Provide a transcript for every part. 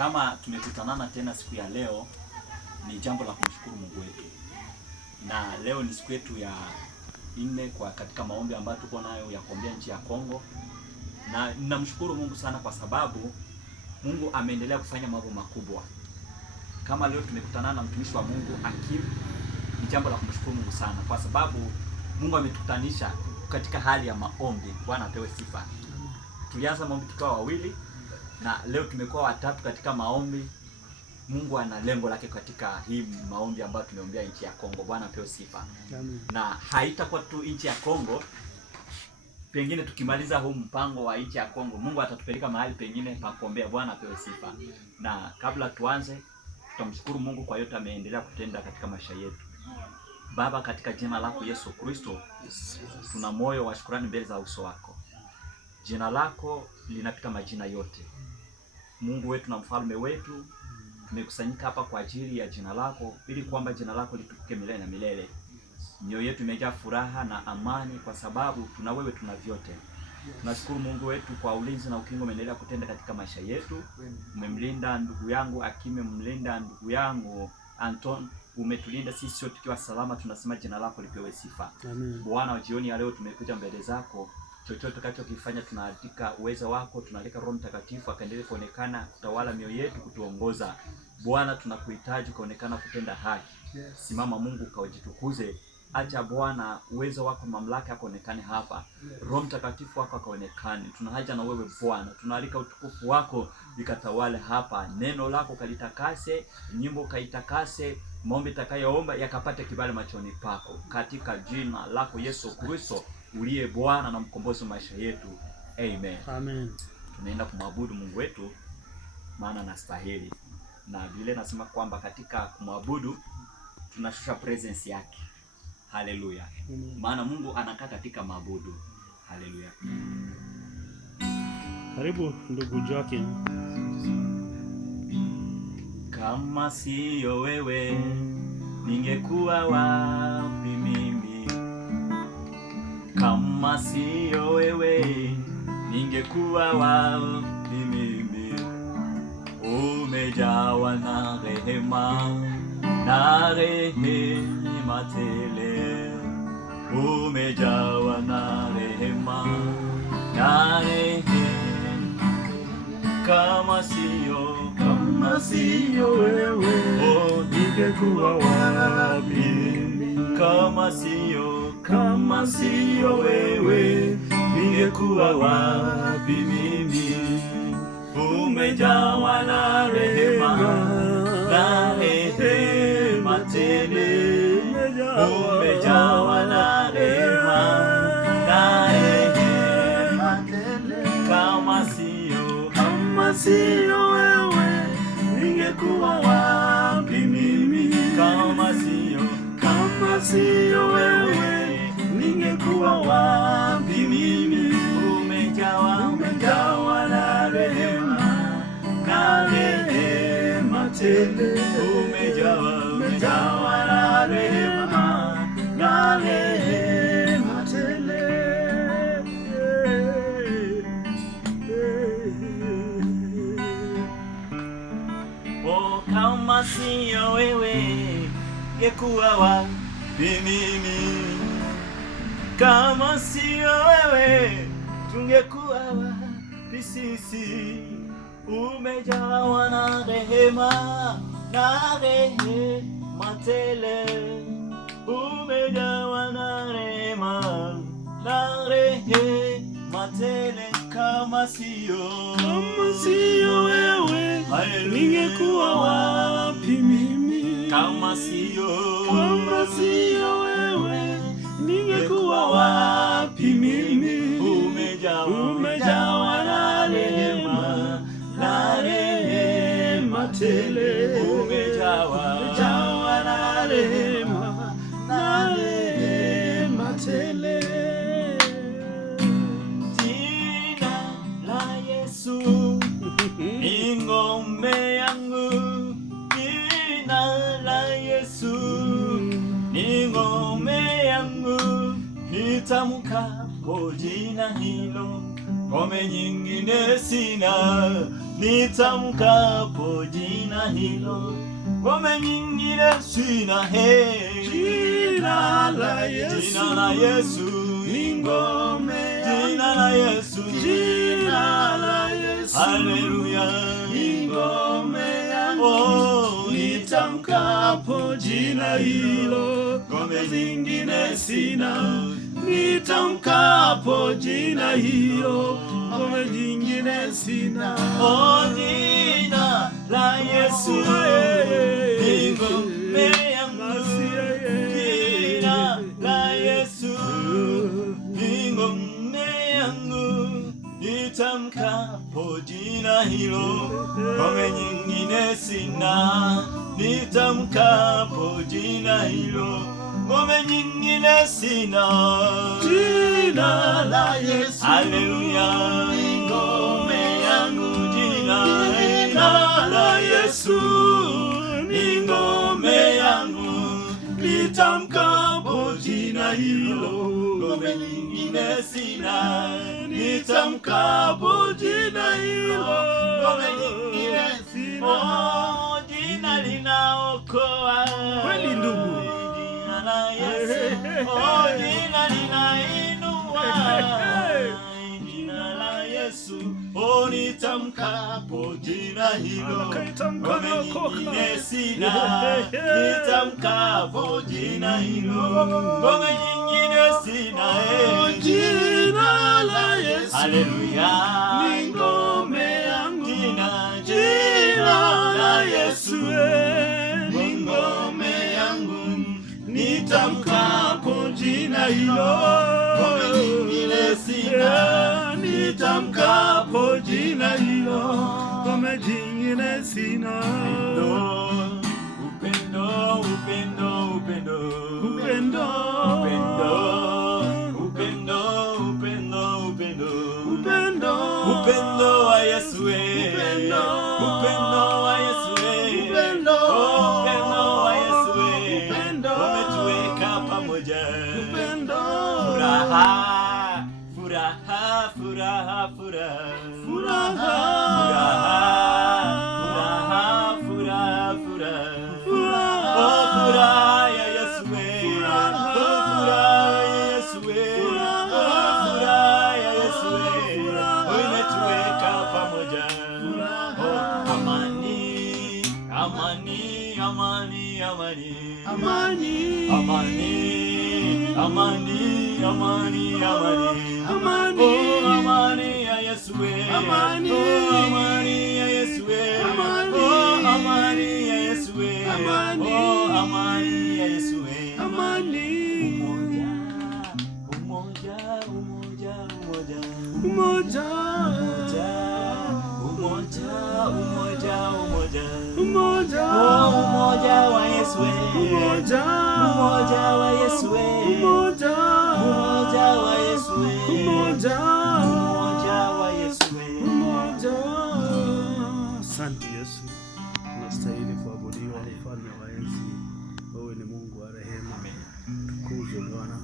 Kama tumekutanana tena siku ya leo, ni jambo la kumshukuru Mungu wetu. Na leo ni siku yetu ya 4 katika maombi ambayo tuko nayo ya kuombea nchi ya Kongo. Na ninamshukuru Mungu sana kwa sababu Mungu ameendelea kufanya mambo makubwa. Kama leo tumekutanana na mtumishi wa Mungu Akim, ni jambo la kumshukuru Mungu sana kwa sababu Mungu ametukutanisha katika hali ya maombi. Bwana apewe sifa. Tulianza maombi tukiwa wawili na leo tumekuwa watatu katika maombi. Mungu ana lengo lake katika hii maombi ambayo tumeombea nchi ya Kongo. Bwana apewe sifa. Amen. Na haitakuwa tu nchi ya Kongo. Pengine tukimaliza huu mpango wa nchi ya Kongo, Mungu atatupeleka mahali pengine pa kuombea. Bwana apewe sifa. Na kabla tuanze, tutamshukuru Mungu kwa yote ameendelea kutenda katika maisha yetu. Baba, katika jina lako Yesu Kristo, tuna moyo wa shukrani mbele za uso wako. Jina lako linapita majina yote. Mungu wetu na mfalme wetu, tumekusanyika hapa kwa ajili ya jina lako ili kwamba jina lako litukuke milele na milele. Mioyo yetu imejaa furaha na amani kwa sababu tuna wewe, tuna vyote. Tunashukuru Mungu wetu kwa ulinzi na ukingo umeendelea kutenda katika maisha yetu. Umemlinda ndugu yangu Akime, umemlinda ndugu yangu Anton, umetulinda sisi sote tukiwa salama. Tunasema jina lako lipewe sifa. Amen. Bwana, jioni ya leo tumekuja mbele zako. Chochote tutakachokifanya tunaandika uwezo wako, tunalika Roho Mtakatifu akaendelee kuonekana kutawala mioyo yetu, kutuongoza. Bwana, tunakuhitaji kuonekana kutenda haki. Simama Mungu ukajitukuze. Acha Bwana uwezo wako, mamlaka yako onekane hapa. Roho Mtakatifu wako akaonekane. Tuna haja na wewe Bwana. Tunaalika utukufu wako likatawale hapa. Neno lako kalitakase, nyimbo kaitakase, maombi takayoomba yakapate kibali machoni pako. Katika jina lako Yesu Kristo, uliye Bwana na mkombozi wa maisha yetu. Amen. Amen. Tunaenda kumwabudu Mungu wetu maana anastahili. Na Biblia nasema kwamba katika kumwabudu tunashusha presence yake. Haleluya. Maana Mungu anakaa katika maabudu. Haleluya. Karibu ndugu Joakim. Kama siyo wewe ningekuwa wapi mimi? Kama siyo wewe ningekuwa wapi mimi? Umejawa na rehema na rehema tele. Umejawa na rehema na rehema. Kama siyo wewe, oh, ningekuwa wapi? Kama siyo wewe, ningekuwa wapi mimi? Umejawa na rehema na rehema tele. Umejawa na rehema na rehema tele. Kama siyo wewe, ningekuwa wapi mimi? Kama siyo wewe, ningekuwa wapi mimi? Umejawa na rehema na rehema tele. Umejawa na rehema na rehema tele. Oh, kama siyo wewe, ningekuwa wapi mimi? Kama siyo wewe, tungekuwa wapi sisi? Umejawa na rehema na rehema tele. Umejawa na rehema na rehema tele. Kama siyo wewe, ningekuwa wapi mimi? Kama siyo wewe, ningekuwa wapi mimi? Umejawa na rehema na rehema tele. Umejawa na rehema na rehema tele. Jina la Yesu ni ngome yangu. Jina la Yesu ni ngome yangu. Nitamkapo jina hilo, ngome nyingine sina. nitamkapo jina hilo, ngome nyingine sina. Jina la Yesu, jina la Yesu ni ngome, jina la Yesu, jina la Yesu, haleluya, ni ngome yangu. oh, Nitamkapo jina hilo, ngome zingine sina. Nitamkapo jina hilo, ngome zingine sina. oh, jina la Yesu ni ngome yangu, jina la Yesu ni ngome yangu, nitamkapo jina hilo, ngome nyingine sina. Nitamkapo jina hilo, ngome nyingine sina. Jina la Yesu, haleluya, ngome yangu, jina la Yesu ni ngome yangu, nitamkapo jina hilo, ngome nyingine sina. Nitamkapo jina hilo, ngome nyingine sina. oh, jina linaokoa kweli ndugu, jina la Yesu, oh, jina linainua, jina la Yesu, oh, nitamkapo jina hilo, ngome nyingine sina. Nitamkapo jina hilo, ngome nyingine sina. jina la Yesu, haleluya, ni ngome yangu. jina la Yesu ni ngome yangu, nitamkapo jina hilo, ngome nyingine sina. Nitamkapo jina hilo, ngome nyingine sina. Upendo, upendo, upendo, Upendo, upendo, upendo, upendo, upendo, upendo, upendo wa Yesu, upendo, upendo wa Yesu, upendo, upendo wa Yesu, upendo, umetuweka pamoja. upendo, Furaha, furaha, furaha, furaha, furaha, furaha, furaha, furaha, oh, furaha ya Yesu, oh, furaha ya Yesu, oh, furaha ya Yesu, oh, imetuweka pamoja. Oh, amani, amani, amani, amani, amani, amani, amani, amani, amani, amani, oh, amani ya Yesu, amani, oh, amani ya Yesu, amani, oh, amani ya Yesu, amani, oh, amani ya Yesu, amani, umoja, umoja, umoja, umoja, umoja, umoja, umoja, umoja, umoja, oh, umoja wa Yesu, umoja, umoja wa Yesu, umoja, umoja wa Yesu, umoja, umoja wa Yesu, umoja. Asante Yesu, unastahili kuabudiwa, mfalme wa enzi. Wewe ni Mungu wa rehema, tukuzwe Bwana.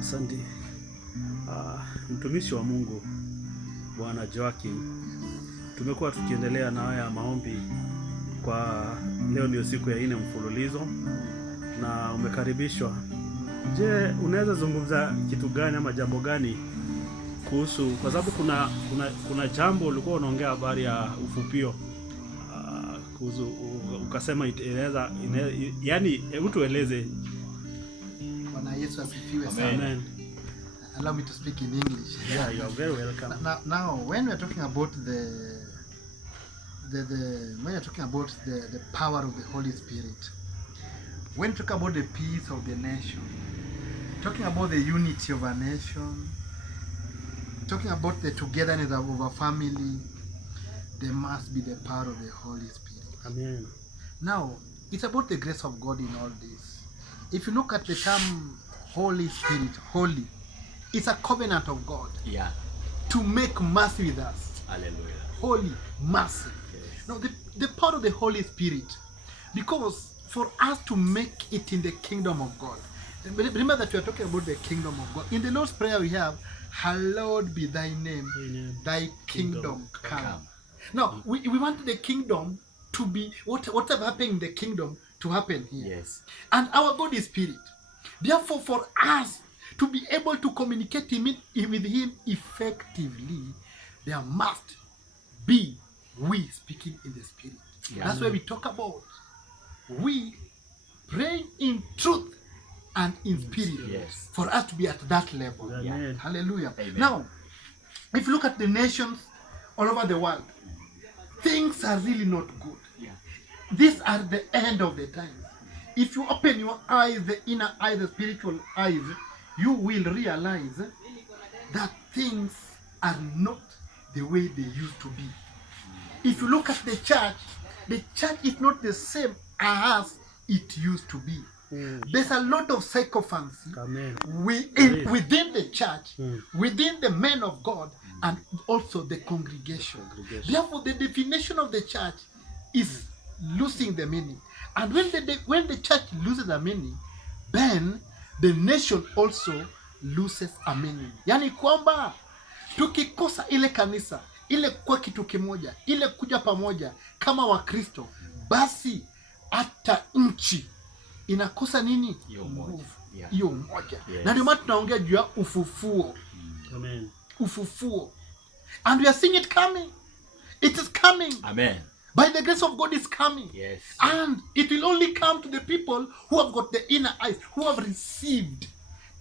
Asante mtumishi wa Mungu Bwana Joakim, tumekuwa tukiendelea na haya maombi kwa leo, ndio siku ya 4 mfululizo na umekaribishwa. Je, unaweza zungumza kitu gani ama jambo gani kuhusu, kwa sababu kuna jambo ulikuwa unaongea habari ya ufupio kuhusu, ukasema inaweza, yani hebu tueleze. Bwana Yesu asifiwe sana. Amen. Allow me to speak in English. Yeah, you are very welcome. Now when we are talking about when you're talking about the power of the Holy Spirit, when you talk about the peace of the nation, talking about the unity of a nation, talking about the togetherness of a family, there must be the power of the Holy Spirit. Amen. Now, it's about the grace of God in all this. If you look at the term Holy Spirit, holy, it's a covenant of God. Yeah. To make mercy with us. Hallelujah. Holy mercy. Yes. Now, the power of the Holy Spirit, because for us to make it in the kingdom of God, remember that we are talking about the kingdom of God. In the Lord's Prayer we have, hallowed be thy name, Amen. thy kingdom come. Now, we want the kingdom to be, whatever happening in the kingdom to happen here. Yes. And our God is spirit. Therefore, for us to be able to communicate with him effectively, there must be we speaking in the spirit. Yeah. That's why we talk about we praying in truth and in spirit. Yes. For us to be at that level. Amen. Hallelujah. Amen. Now, if you look at the nations all over the world, things are really not good. Yeah. These are the end of the time. If you open your eyes, the inner eyes, the spiritual eyes, you will realize that things are not the way they used to be. If you look at the church is not the same as it used to be. There's a lot of sycophancy Amen. within the church, Mm. within the men of God, and also the congregation. Therefore, the definition of the church is losing the meaning. And when the church loses the meaning, then the nation also loses a meaning. Yani kwamba tukikosa ile kanisa, ile kwa kitu kimoja, ile kuja pamoja kama Wakristo, basi hata nchi inakosa nini? Hiyo moja. Yeah. Hiyo moja. Yes. Na ndio maana tunaongea juu ya ufufuo. Amen. Ufufuo. And we are seeing it coming. It is coming. Amen. By the grace of God, it's coming. Yes. And it will only come to the people who have got the inner eyes, who have received.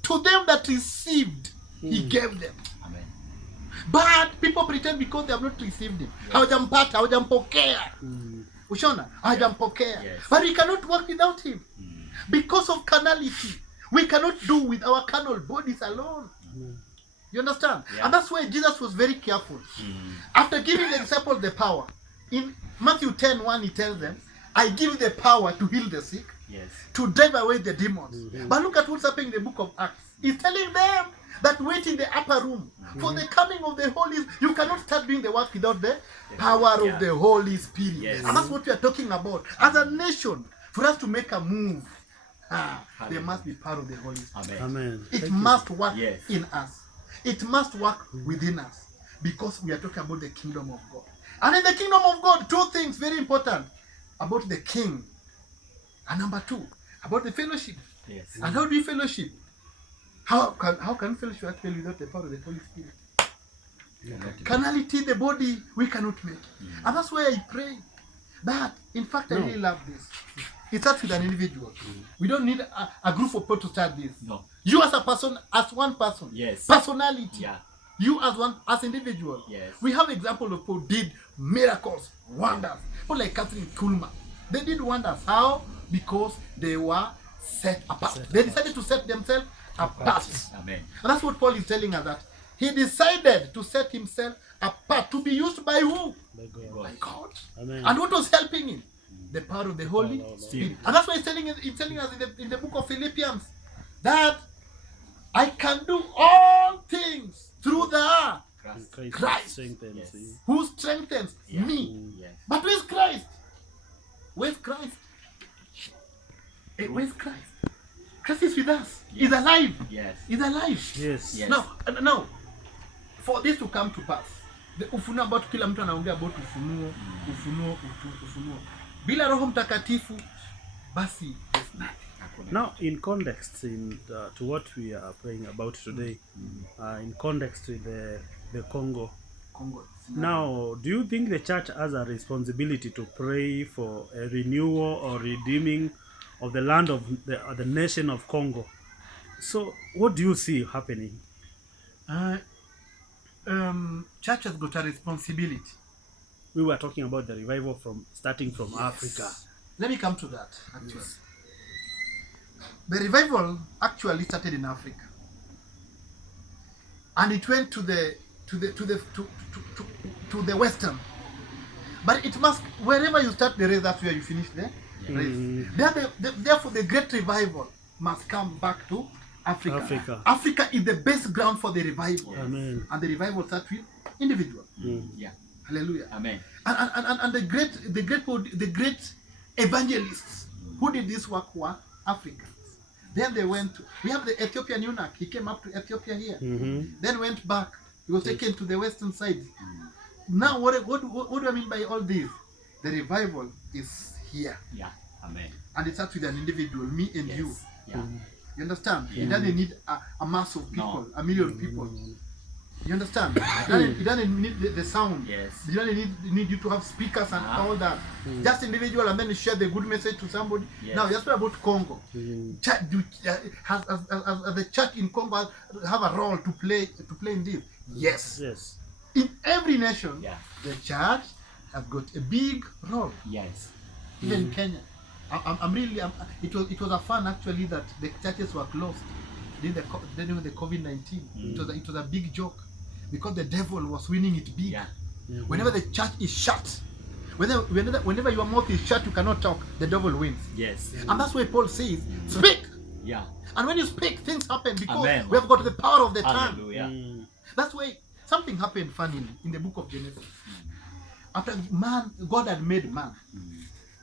To them that received, he gave them. Amen. But people pretend because they have not received him. Hawajampata, hawajampokea. Ushona, hawajampokea. Yes. But we cannot work without him. Because of carnality. We cannot do with our carnal bodies alone. You understand? Yeah. And that's why Jesus was very careful. After giving the disciples the power, in Matthew 10:1, he tells them, I give you the power to heal the sick, Yes. to drive away the demons. But look at what's happening in the book of Acts. He's telling them that wait in the upper room for the coming of the Holy Spirit. You cannot start doing the work without the power of the Holy Spirit. Yes. And that's what we are talking about. As a nation, for us to make a move, there must be power of the Holy Spirit. Amen. Amen. It Thank you. must work Yes. in us. It must work within us. Because we are talking about the kingdom of God. And in the kingdom of God, two things very important about the king. And number two, about the fellowship. Yes. And how do we fellowship? How can fellowship actually without the power of the Holy Spirit? Carnality, the body, we cannot make. And that's why I pray that, in fact, I really love this. It starts with an individual. We don't need a group of people to start this. No. You as a person, as one person. Yes. Personality. Yeah. You as one, as individual. Yes. We have example of people who did miracles, wonders. People like Catherine Kuhlman. They did wonders. How? Because they were set apart. They decided to set themselves apart. Amen. And that's what Paul is telling us, that he decided to set himself apart to be used by who? By God. By God. Amen. And what was helping him? The power of the Holy Power of the Spirit. Spirit. And that's why he's telling us in the book of Philippians that I can do all things through the And Christ. strengthens Yes. you. who strengthens Yeah. me. Yes. But where's Christ? Where's Christ? Where's Christ? Christ is with us. Yes. He's alive. Yes. He's alive. Yes. Yes. Now, for this to come to pass, the ufunuo about kila mtu anaongea about ufunuo. Bila Roho Mtakatifu, basi there's nothing. Now, in context, to what we are praying about today, in context with the Congo. Congo. Now, do you think the church has a responsibility to pray for a renewal or redeeming of the land of the nation of Congo? So, what do you see happening? Church has got a responsibility. We were talking about the revival starting from Africa. Let me come to that. Actually, the revival actually started in Africa, and it went to the western. But it must, wherever you start the race, that's where you finish the race. Therefore, the great revival must come back to Africa. Africa is the best ground for the revival. Amen. And the revival starts with individual. Yeah. Hallelujah. Amen. And the great evangelists who did this work were Africans. Then they went to, we have the Ethiopian eunuch. He came up to Ethiopia here. Then went back. He was taken to the western side. Now, what do I mean by all this? The revival is here. Yeah. Amen. And it starts with an individual, me and Yes. you. Yeah. You understand? Yeah. It doesn't need a mass of people, No. a million people. You understand? It doesn't need the sound. Yes. It doesn't need you to have speakers and all that. Just individual, and then you share the good message to somebody. Yes. Now, just about Congo. Church, has the church in Congo have a role to play in this? Yes. Yes. In every nation, Yeah. the church has got a big role. Yes. Even in Kenya. It was a fun actually that the churches were closed during the COVID-19. It was a big joke because the devil was winning it big. Yeah. Whenever the church is shut, whenever your mouth is shut, you cannot talk. The devil wins, Yes. and that's why Paul says, "Speak." Yeah. And when you speak, things happen because Amen. we have got the power of the tongue. Hallelujah. That's why something happened funnily in the book of Genesis. After God had made man,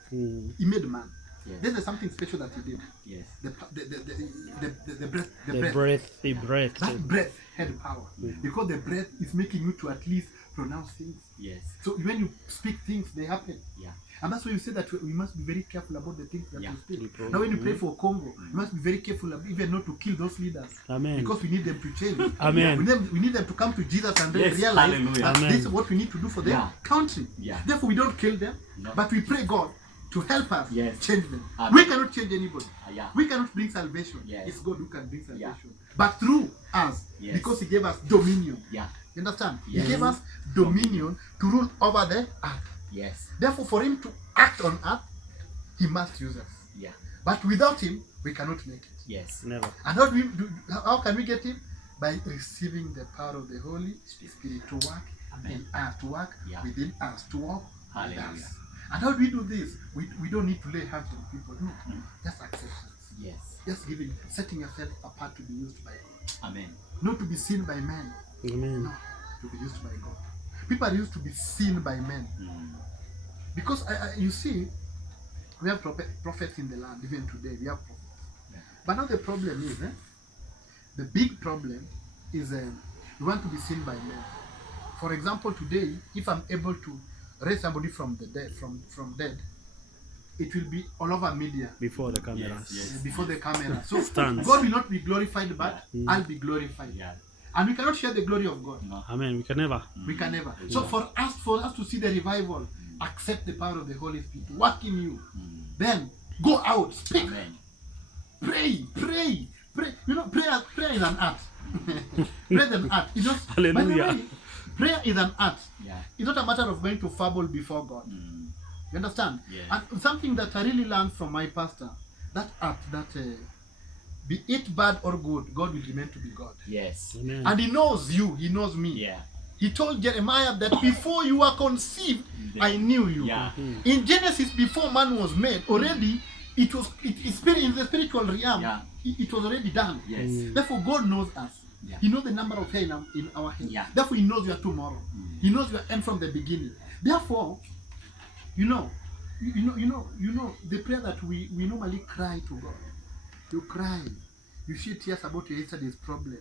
He made man. Yes. This is something special that He did. Yes. The breath. The breath he breathed. That breath had power because the breath is making you to at least pronounce things. Yes. So when you speak things, they happen. Yeah. And that's why you say that we must be very careful about the things that Yeah. we speak. Now when you pray for Congo, you must be very careful even not to kill those leaders. Amen. Because we need them to change. Amen. We need them to come to Jesus and then Yes, realize hallelujah. that Amen. this is what we need to do for their Yeah. country. Yeah. Therefore we don't kill them, No. but we pray God to help us Yes. change them. Amen. We cannot change anybody. Yeah. We cannot bring salvation. Yes. It's God who can bring salvation. Yeah. But through us, Yes. because He gave us dominion. Yeah. You understand? Yes. He gave us dominion to rule over the earth. Yes. Therefore, for Him to act on earth, He must use us. Yeah. But without Him, we cannot make it. Yes. Never. And how can we get Him? By receiving the power of the Holy Spirit to work in us, to work Yeah. within us, to walk with Hallelujah. us. And how do we do this? We don't need to lay hands on people. No, just acceptance. Yes. Just setting yourself apart to be used by God. Amen. Not to be seen by men. Amen. No, to be used by God. People are used to be seen by men. Because you see, we have prophets in the land, even today, we have prophets. Yeah. But now the problem is, the big problem is we want to be seen by men. For example, today, if I'm able to raise somebody from the dead, from dead, it will be all over media. Before the cameras. Yes. Before the camera. So Stands. God will not be glorified, but I'll be glorified. Yeah. And we cannot share the glory of God. No. Amen. We can never. We can never. So for us to see the revival, accept the power of the Holy Spirit, work in you. Then go out, speak, Amen. pray. You know, prayer is an art. Prayer is an art. It's not, Hallelujah. by the way, prayer is an art. Yeah. It's not a matter of going to fable before God. You understand? Yeah. And something that I really learned from my pastor, that art, that be it bad or good, God will remain to be God. Yes. Amen. And He knows you, He knows me. Yeah. He told Jeremiah that before you were conceived, I knew you. Yeah. In Genesis, before man was made, already it in the spiritual realm. Yeah. It was already done. Yes. Therefore, God knows us. Yeah. He knows the number of hair in our head. Yeah. Therefore, He knows your tomorrow. He knows your end from the beginning. Therefore, you know the prayer that we normally cry to God. You cry. You shed tears about your yesterday's problem.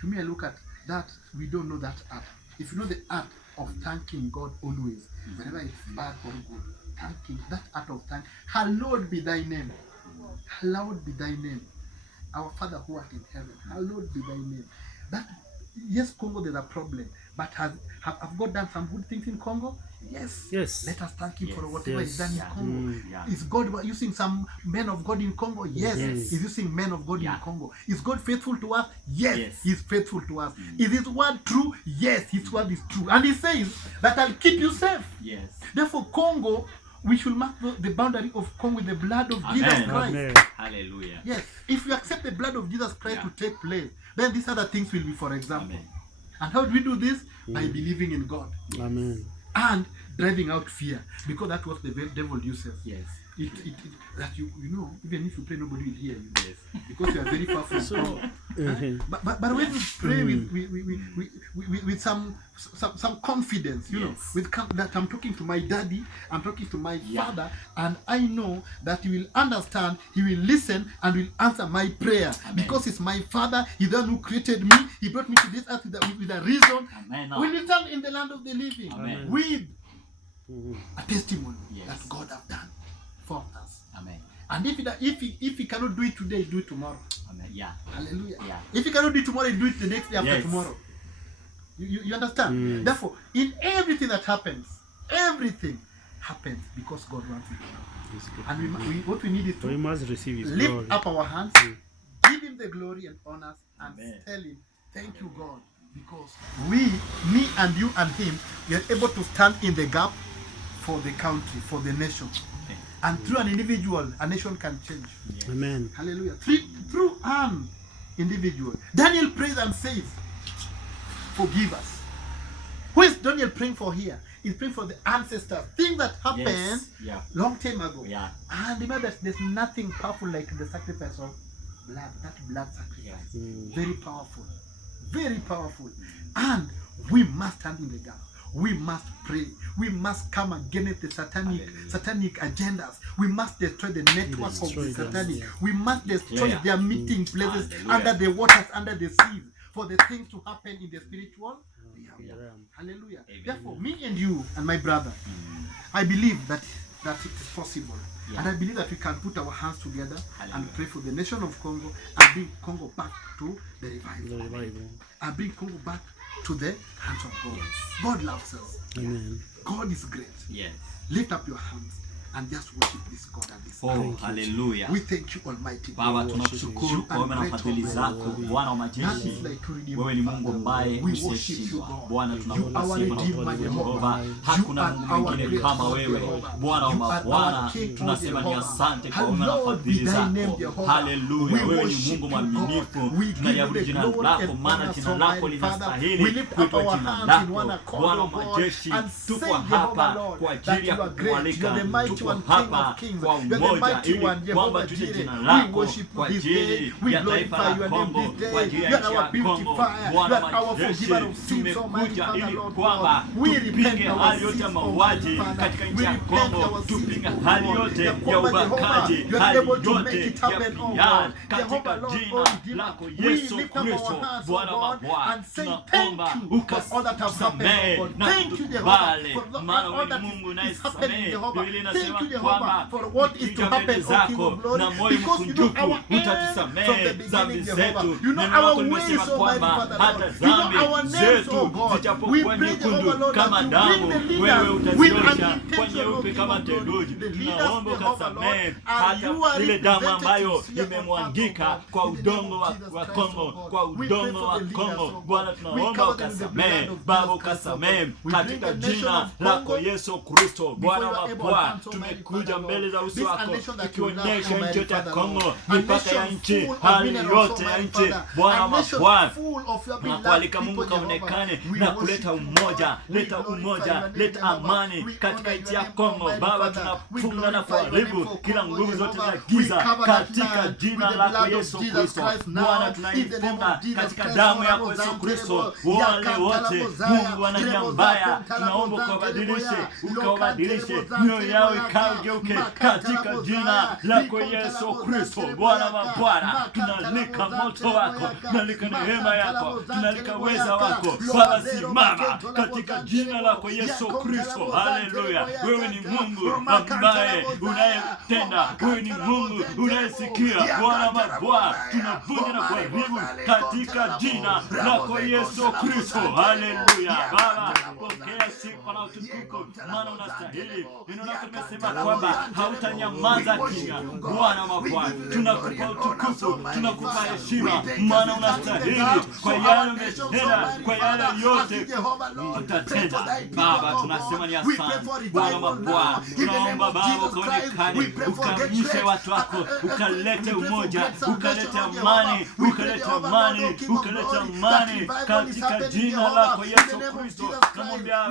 To me, I look at that. We don't know that art. If you know the art of thanking God always, whenever it's bad or good, thanking, that art of thank. Hallowed be Thy name. Hallowed be Thy name. Our Father who art in heaven. Hallowed be Thy name. That, yes, Congo, there's a problem. But have God done some good things in Congo? Yes. Yes. Let us thank Him for Yes. whatever He's done Yeah. in Congo. Yeah. Is God using some men of God in Congo? Yes. Yes. He's using men of God Yeah. in Congo. Is God faithful to us? Yes. Yes. He's faithful to us. Is His word true? Yes, His word is true. And He says that I'll keep you safe. Yes. Therefore, Congo, we should mark the boundary of Congo with the blood of Jesus Amen. Christ. Amen. Hallelujah. Yes. If you accept the blood of Jesus Christ Yeah. to take place, then these other things will be, for example. Amen. And how do we do this? By believing in God. Amen. And driving out fear, because that's what the devil uses. Yes. That you know, even if you pray, nobody will hear you. Yes. Because you are very far from God. But when you pray with some confidence, you know, that I'm talking to my daddy, I'm talking to my father, and I know that he will understand, he will listen, and will answer my prayer. Amen. Because he's my father, he's the one who created me, he brought me to this earth with a reason. Amen. We return in the land of the living. Amen. With a testimony that God has done for us. Amen. And if he cannot do it today, do it tomorrow. Amen. Yeah. Hallelujah. Yeah. If he cannot do it tomorrow, do it the next day after tomorrow. You understand? Therefore, in everything that happens, everything happens because God wants it. And what we need is to must receive his lift glory. up our hands, give him the glory and honor, and tell him, thank you, God, because me and you and him, we are able to stand in the gap for the country, for the nation. And through an individual, a nation can change. Yes. Amen. Hallelujah. Through an individual. Daniel prays and says, forgive us. Who is Daniel praying for here? He's praying for the ancestors. Things that happened long time ago. Yeah. And remember that there's nothing powerful like the sacrifice of blood. That blood sacrifice. Very powerful. Very powerful. And we must stand in the gap. We must pray. We must come against the satanic agendas. We must destroy the network of the satanic. We must destroy their meeting places under the waters, under the seas, for the things to happen in the spiritual realm. Hallelujah. Amen. Therefore, me and you and my brother, I believe that it is possible. Yeah. And I believe that we can put our hands together and pray for the nation of Congo and bring Congo back to the revival. And bring Congo back to the hands of God. God loves us. Amen. God is great. Yes. Lift up your hands and just worship this God and this God. Hallelujah. We thank you, Almighty God. Baba, tunakushukuru kwa wema na fadhili zako, Bwana wa majeshi. Wewe ni Mungu ambaye usiyeshindwa. Bwana, tunakusifu na kuabudu Jehova. Hakuna Mungu mwingine kama wewe. Bwana wa mabwana, tunasema ni asante kwa wema na fadhili zako. Haleluya. Wewe ni Mungu mwaminifu. Tunaliabudu jina lako, maana jina lako linastahili kuitwa jina lako. Bwana wa majeshi, tuko hapa kwa ajili ya kukualika. Hapa kwa umoja ili kwamba tuje jina lako kwa ajili ya taifa la Kongo, kwa ajili ya nchi ya Kongo. Bwana majeshi, tumekuja ili kwamba tupinge hali yote ya mauaji katika nchi ya Kongo, tupinge hali yote ya ubakaji, hali yote ya piana katika jina lako Yesu Kristo. Bwana mabwana, tunaomba ukatusamehe na kutukubali, maana wewe Mungu unayesamehe. Thank you, Jehovah, for what is to happen, O King of Glory, because you know our ends from the beginning, Jehovah. You know our ways, Almighty Father, Lord. You know our names, O God. We pray, Jehovah, Lord, that you bring the leaders with an intention of you, God. The leaders, Jehovah, Lord, and you are represented imemwangika kwa udongo wa Kongo, kwa udongo wa Kongo. Bwana, tunaomba ukasamehe, Baba ukasamehe katika jina lako Yesu Kristo. Bwana wa Bwana, tumekuja mbele za uso wako tukionyesha nchi yote ya Kongo, mipaka ya nchi, hali yote ya nchi. Bwana wa Bwana, tunakualika Mungu kaonekane na kuleta umoja, leta umoja, leta amani katika nchi ya Kongo. Baba, tunafunga na kuharibu kila nguvu zote za giza katika jina lako Yesu Kristo. Bwana, tunaifunga katika damu yako Yesu Kristo. Wale wote Mungu wanania mbaya, tunaomba ukawabadilishe mioyo yao ikageuke katika jina lako Yesu Kristo. Bwana wa Bwana, tunalika moto wako, tunalika neema yako, tunalika uweza wako. Baba, simama katika jina lako Yesu Kristo. Haleluya. Wewe ni Mungu ambaye unayetenda, wewe ni Mungu unayesikia. Bwana wa Bwana, tunavunja na kuharibu katika jina lako Yesu Kristo. Haleluya. Baba, pokea sifa na utukufu, maana unastahili. Neno lako limesema kwamba hautanyamaza kimya. Bwana wa Bwana, tunakupa utukufu, tunakupa heshima, maana unastahili kwa yale umetenda, kwa yale yote utatenda. Baba, tunasema ni asante. Bwana wa Bwana, tunaomba Baba ukaonekane, ukamshe watu wako, ukalete umoja, ukalete amani, ukalete amani, ukalete amani katika jina lako Yesu Kristo. Tunamwambia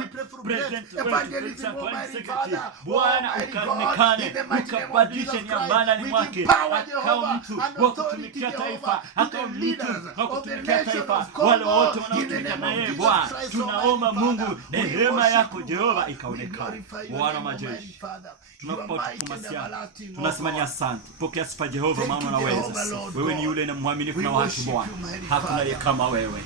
President wetu, evangelism, Prime Almighty Secretary, Father. Bwana Almighty God, ukaonekane, in the mighty name of ukabadilishe Jesus nia Christ, mbadala we mwake, give power, akawa Jehovah, mtu and wa authority, kutumikia Jehovah, taifa, to akawa the mtu leaders wa of the kutumikia nation taifa, of wale wote Congo, in the wanaotumika name na of yeye. Jesus Bwana, Christ, tunaomba Almighty Mungu Father, we neema worship yako you, Jehova Lord. We ikaonekane. glorify your Bwana name, Almighty majeshi, Father. You are tunakupa mighty and tukumasiana, everlasting, tunasema ni O God. asante. Pokea sifa Jehova, Thank maana you, unaweza. Jehovah, Lord Wewe ni God. yule na mwaminifu We na watu worship Bwana, you, mighty hakuna Father. kama wewe.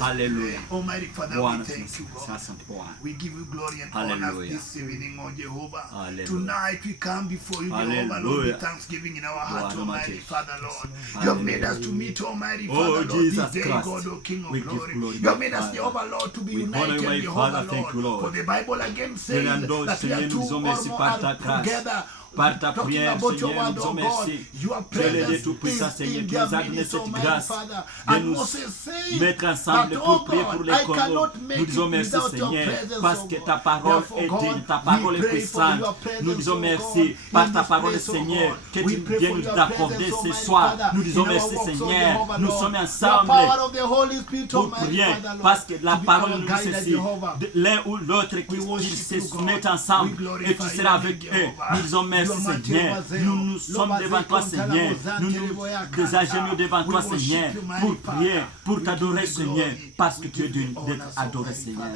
Haleluya. Almighty Father, Bwana, we thank you, God. asante Bwana. We give you glory and honor Hallelujah. this evening, oh Jehovah. Hallelujah. Tonight we come before you, Jehovah, Lord, Hallelujah. with thanksgiving in our heart, Bwana Almighty majeshi. Father, Lord. You have Hallelujah. made us to meet, Almighty Oh, Father, Lord, Jesus this day, Christ. God, O King of We give glory. glory, You have made us, Father. Jehovah, Lord, to be We honor united, you, my Jehovah, Father. Thank you, Lord. For the Bible again Je says l'adore, that we Seigneur, are nous two disons or merci more par ta are grâce. together. Par ta Talking prière, about your Seigneur, word, nous oh disons God, merci. your Tu es le Dieu presence Tout-Puissant, is Seigneur, in tu their nous as donné midst, cette Almighty grâce Father. de And nous Moses said mettre ensemble that, pour oh prier pour God, les I Congos. cannot make Nous it disons merci, without your Seigneur, presence, parce oh que God. ta parole Therefore, est God, digne, ta we parole est pray for puissante. your presence, Nous disons oh merci God, par in ta this parole, place, oh Seigneur, God. que We tu pray viens for nous your accorder presence, ce Almighty soir. Father, Nous disons in our merci, walks, oh Seigneur. Jehovah, Nous Lord. sommes The ensemble power of the Holy Spirit, pour Almighty prier, Father, Lord, parce que la to be parole our nous guide, dit ceci, Jehovah. l'un ou l'autre We qu'ils worship se you, God. mettent ensemble We glorify et tu seras your avec name, eux. Jehovah. Nous disons merci, You are mighty Seigneur. over Nous nous sommes devant toi, Seigneur. Nous nous désagenons devant toi, Seigneur, pour prier, pour t'adorer, Seigneur, parce que tu es digne d'être adoré, Seigneur.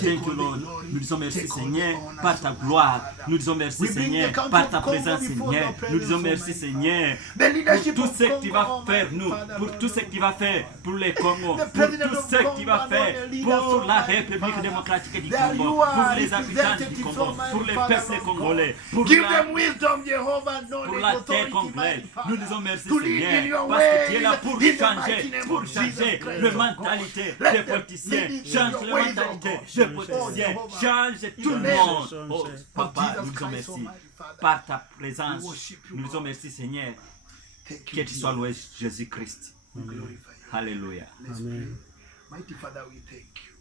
Thank you, Lord. Nous disons merci, Seigneur, par ta gloire. Nous disons merci, Seigneur, par ta présence, Seigneur. Nous disons merci, Seigneur, pour tout ce que tu vas faire, nous, pour tout ce que tu vas faire pour les Congos, pour tout ce que tu vas faire pour la République démocratique du Congo, pour les habitants du Congo, pour les peuples congolais, pour Give la them wisdom, Jehovah, pour knowledge, la terre authority, congolaise. mighty Father. Nous disons merci, To lead in Seigneur, your parce que tu es là ways, pour in the mighty changer, name pour of Jesus changer Christ, la oh mentalité God. Let des them politiciens. lead in Change your la ways, mentalité oh God. des Oh, politiciens. Jehovah. Change tout le name monde. Oh, Papa, Jesus nous disons Christ, merci Almighty Father. par ta présence. We worship you, Nous disons Lord. merci, Seigneur. Thank Que you, tu sois Jesus. loué, Jésus-Christ. We glorify you. Alléluia. Let's Amen. pray. Mighty Father, we thank you.